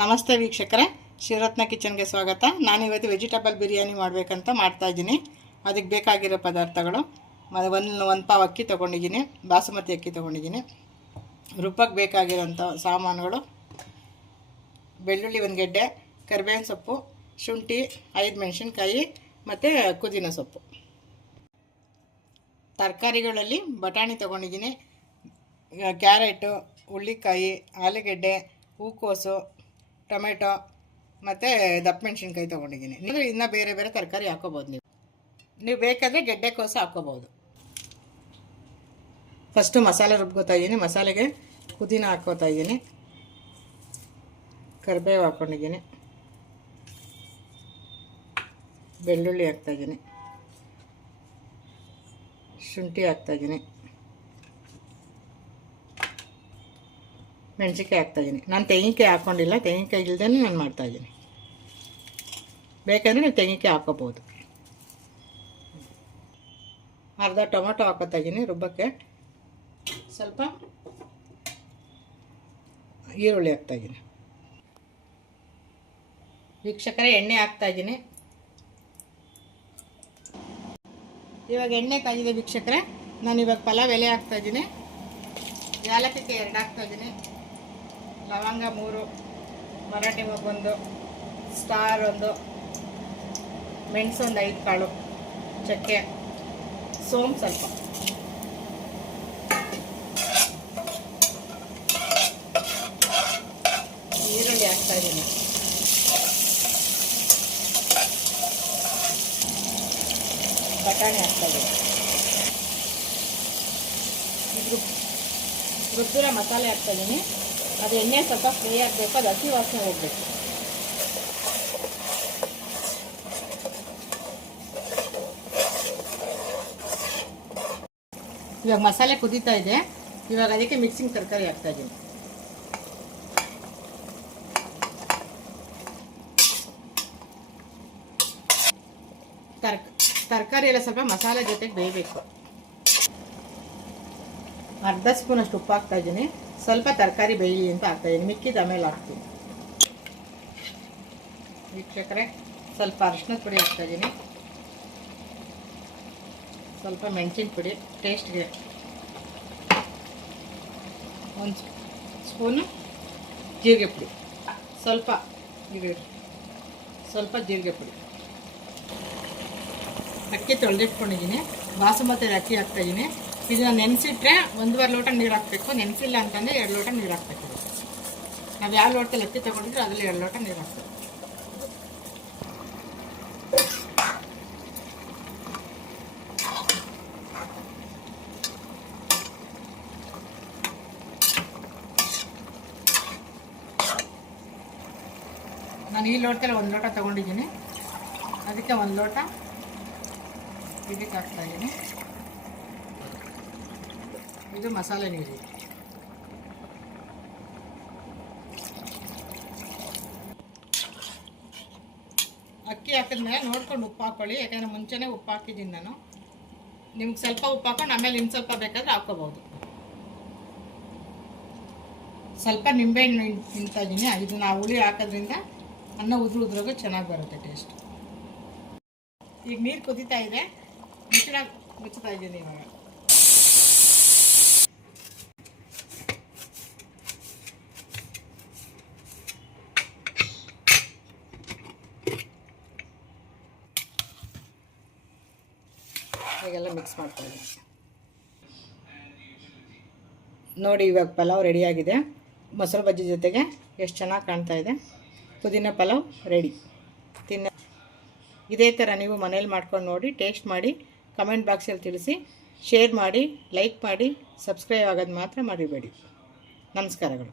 ನಮಸ್ತೆ ವೀಕ್ಷಕರೇ, ಶಿವರತ್ನ ಕಿಚನ್ಗೆ ಸ್ವಾಗತ. ನಾನಿವತ್ತು ವೆಜಿಟೇಬಲ್ ಬಿರಿಯಾನಿ ಮಾಡಬೇಕಂತ ಮಾಡ್ತಾಯಿದ್ದೀನಿ. ಅದಕ್ಕೆ ಬೇಕಾಗಿರೋ ಪದಾರ್ಥಗಳು ಒಂದು ಪಾವ್ ಅಕ್ಕಿ ತೊಗೊಂಡಿದ್ದೀನಿ, ಬಾಸುಮತಿ ಅಕ್ಕಿ ತೊಗೊಂಡಿದ್ದೀನಿ. ರುಬ್ಬಕ್ಕೆ ಬೇಕಾಗಿರೋಂಥ ಸಾಮಾನುಗಳು: ಬೆಳ್ಳುಳ್ಳಿ 1 ಗೆಡ್ಡೆ, ಕರಿಬೇವಿನ ಸೊಪ್ಪು, ಶುಂಠಿ 5 ಮೆಣಸಿನ್ಕಾಯಿ ಮತ್ತು ಪುದೀನ ಸೊಪ್ಪು. ತರಕಾರಿಗಳಲ್ಲಿ ಬಟಾಣಿ ತೊಗೊಂಡಿದ್ದೀನಿ, ಕ್ಯಾರೆಟು, ಹುಳ್ಳಿಕಾಯಿ, ಆಲೂಗೆಡ್ಡೆ, ಹೂಕೋಸು, ಟೊಮೆಟೊ ಮತ್ತು ದಪ್ಪ ಮೆಣಸಿನ್ಕಾಯಿ ತೊಗೊಂಡಿದ್ದೀನಿ. ನೀವು ಇನ್ನೂ ಬೇರೆ ಬೇರೆ ತರಕಾರಿ ಹಾಕ್ಕೋಬೋದು. ನೀವು ಬೇಕಾದರೆ ಗೆಡ್ಡೆಕೋಸು ಹಾಕ್ಕೋಬೋದು. ಫಸ್ಟು ಮಸಾಲೆ ರುಬ್ಕೋತಾ ಇದ್ದೀನಿ. ಮಸಾಲೆಗೆ ಪುದೀನ ಹಾಕ್ಕೋತಾ ಇದ್ದೀನಿ, ಕರಿಬೇವು ಹಾಕ್ಕೊಂಡಿದ್ದೀನಿ, ಬೆಳ್ಳುಳ್ಳಿ ಹಾಕ್ತಾಯಿದ್ದೀನಿ, ಶುಂಠಿ ಹಾಕ್ತಾಯಿದ್ದೀನಿ, ಮೆಣಸಿನ್ಕಾಯಿ ಹಾಕ್ತಾಯಿದ್ದೀನಿ. ನಾನು ತೆಂಗಿನಕಾಯಿ ಹಾಕ್ಕೊಂಡಿಲ್ಲ, ತೆಂಗಿನಕಾಯಿ ಇಲ್ಲದೇ ನಾನು ಮಾಡ್ತಾಯಿದ್ದೀನಿ. ಬೇಕಾದರೆ ನೀವು ತೆಂಗಿನಕಾಯಿ ಹಾಕ್ಕೋಬೋದು. ಅರ್ಧ ಟೊಮೆಟೊ ಹಾಕೋತಾ ಇದ್ದೀನಿ ರುಬ್ಬಕ್ಕೆ. ಸ್ವಲ್ಪ ಈರುಳ್ಳಿ ಹಾಕ್ತಾಯಿದ್ದೀನಿ. ವೀಕ್ಷಕರೇ, ಎಣ್ಣೆ ಹಾಕ್ತಾಯಿದ್ದೀನಿ. ಇವಾಗ ಎಣ್ಣೆ ಕಾಗಿದೆ ವೀಕ್ಷಕರೇ. ನಾನು ಇವಾಗ ಪಲಾವ್ ಎಲೆ ಹಾಕ್ತಾಯಿದ್ದೀನಿ, ಏಲಕ್ಕಿಗೆ 2 ಹಾಕ್ತಾಯಿದ್ದೀನಿ, ಲವಂಗ 3, ಮರಾಠಿ ಮೊಗ್ಗು 1, ಸ್ಟಾರ್ 1, ಮೆಣಸು 5 ಕಾಳು, ಚಕ್ಕೆ, ಸೋಂಪು ಸ್ವಲ್ಪ, ಈರುಳ್ಳಿ ಹಾಕ್ತಾಯಿದ್ದೀನಿ, ಬಟಾಣಿ ಹಾಕ್ತಾಯಿದ್ದೀನಿ. ರುಬ್ಬಿರೋ ಮಸಾಲೆ ಹಾಕ್ತಾಯಿದ್ದೀನಿ. ಅದು ಎಣ್ಣೆ ಸ್ವಲ್ಪ ಫ್ರೈ ಆಗಬೇಕು, ಅದು ಹಸಿ ವಾಸನೆ ಹೋಗಬೇಕು. ಇವಾಗ ಮಸಾಲೆ ಕುದೀತಾ ಇದೆ. ಇವಾಗ ಅದಕ್ಕೆ ಮಿಕ್ಸಿಂಗ್ ತರಕಾರಿ ಹಾಕ್ತಾಯಿದ್ದೀನಿ. ತರಕಾರಿ ಎಲ್ಲ ಸ್ವಲ್ಪ ಮಸಾಲೆ ಜೊತೆಗೆ ಬೇಯಬೇಕು. ಅರ್ಧ ಸ್ಪೂನ್ ಅಷ್ಟು ಉಪ್ಪು ಹಾಕ್ತಾಯಿದ್ದೀನಿ. ಸ್ವಲ್ಪ ತರಕಾರಿ ಬೇಯಲಿ ಅಂತ ಹಾಕ್ತಾಯಿದ್ದೀನಿ, ಮಿಕ್ಕಿದ ಆಮೇಲೆ ಹಾಕ್ತೀನಿ. ವೀಕ್ಷಕರೇ, ಸ್ವಲ್ಪ ಅರಿಶಿನದ ಪುಡಿ ಹಾಕ್ತಾಯಿದ್ದೀನಿ, ಸ್ವಲ್ಪ ಮೆಣಸಿನ ಪುಡಿ ಟೇಸ್ಟ್ಗೆ, 1 ಸ್ಪೂನು ಜೀರಿಗೆ ಪುಡಿ, ಸ್ವಲ್ಪ ಜೀರಿಗೆ ಪುಡಿ. ಅಕ್ಕಿ ತೊಳೆದಿಟ್ಕೊಂಡಿದ್ದೀನಿ, ಬಾಸುಮತಿ ಅಕ್ಕಿ ಹಾಕ್ತಾಯಿದ್ದೀನಿ. ಇದನ್ನು ನೆನೆಸಿಟ್ರೆ 1.5 ಲೋಟ ನೀರು ಹಾಕಬೇಕು. ನೆನೆಸಿಲ್ಲ ಅಂತಂದರೆ 2 ಲೋಟ ನೀರು ಹಾಕಬೇಕು. ನಾವು ಯಾವ ಲೋಟದಲ್ಲಿ ಅಕ್ಕಿ ತೊಗೊಂಡಿದ್ರೆ ಅದರಲ್ಲಿ 2 ಲೋಟ ನೀರು ಹಾಕ್ಬೇಕು. ನಾನು ಈ ಲೋಟದಲ್ಲಿ 1 ಲೋಟ ತೊಗೊಂಡಿದ್ದೀನಿ, ಅದಕ್ಕೆ 1 ಲೋಟ ಇದಕ್ಕೆ ಹಾಕ್ತಾಯಿದ್ದೀನಿ. ಇದು ಮಸಾಲೆ ನೀರು. ಅಕ್ಕಿ ಹಾಕಿದ್ಮೇಲೆ ನೋಡ್ಕೊಂಡು ಉಪ್ಪು ಹಾಕ್ಕೊಳ್ಳಿ, ಯಾಕಂದರೆ ಮುಂಚೆನೇ ಉಪ್ಪು ಹಾಕಿದ್ದೀನಿ ನಾನು. ನಿಮ್ಗೆ ಸ್ವಲ್ಪ ಉಪ್ಪು ಹಾಕೊಂಡು ಆಮೇಲೆ ಇನ್ನು ಸ್ವಲ್ಪ ಬೇಕಾದರೆ ಹಾಕ್ಕೋಬೋದು. ಸ್ವಲ್ಪ ನಿಂಬೆಹಣ್ಣು ತಿಂತಾ ಇದ್ದೀನಿ. ಇದು ನಾವು ಹುಳಿ ಹಾಕೋದ್ರಿಂದ ಅನ್ನ ಉದ್ರಾಗ ಚೆನ್ನಾಗಿ ಬರುತ್ತೆ ಟೇಸ್ಟ್. ಈಗ ನೀರು ಕುದೀತಾ ಇದೆ, ಮುಚ್ಚುತ್ತಾ ಇದ್ದೀನಿ. ಇವಾಗ ಈಗೆಲ್ಲ ಮಿಕ್ಸ್ ಮಾಡ್ತಾಯಿದ್ದೀನಿ ನೋಡಿ. ಇವಾಗ ಪಲಾವ್ ರೆಡಿಯಾಗಿದೆ. ಮೊಸರು ಬಜ್ಜಿ ಜೊತೆಗೆ ಎಷ್ಟು ಚೆನ್ನಾಗಿ ಕಾಣ್ತಾ ಇದೆ. ಪುದೀನ ಪಲಾವ್ ರೆಡಿ. ಇದೇ ಥರ ನೀವು ಮನೇಲಿ ಮಾಡ್ಕೊಂಡು ನೋಡಿ, ಟೇಸ್ಟ್ ಮಾಡಿ, ಕಮೆಂಟ್ ಬಾಕ್ಸಲ್ಲಿ ತಿಳಿಸಿ, ಶೇರ್ ಮಾಡಿ, ಲೈಕ್ ಮಾಡಿ, ಸಬ್ಸ್ಕ್ರೈಬ್ ಆಗೋದು ಮಾತ್ರ ಮರಿಬೇಡಿ. ನಮಸ್ಕಾರಗಳು.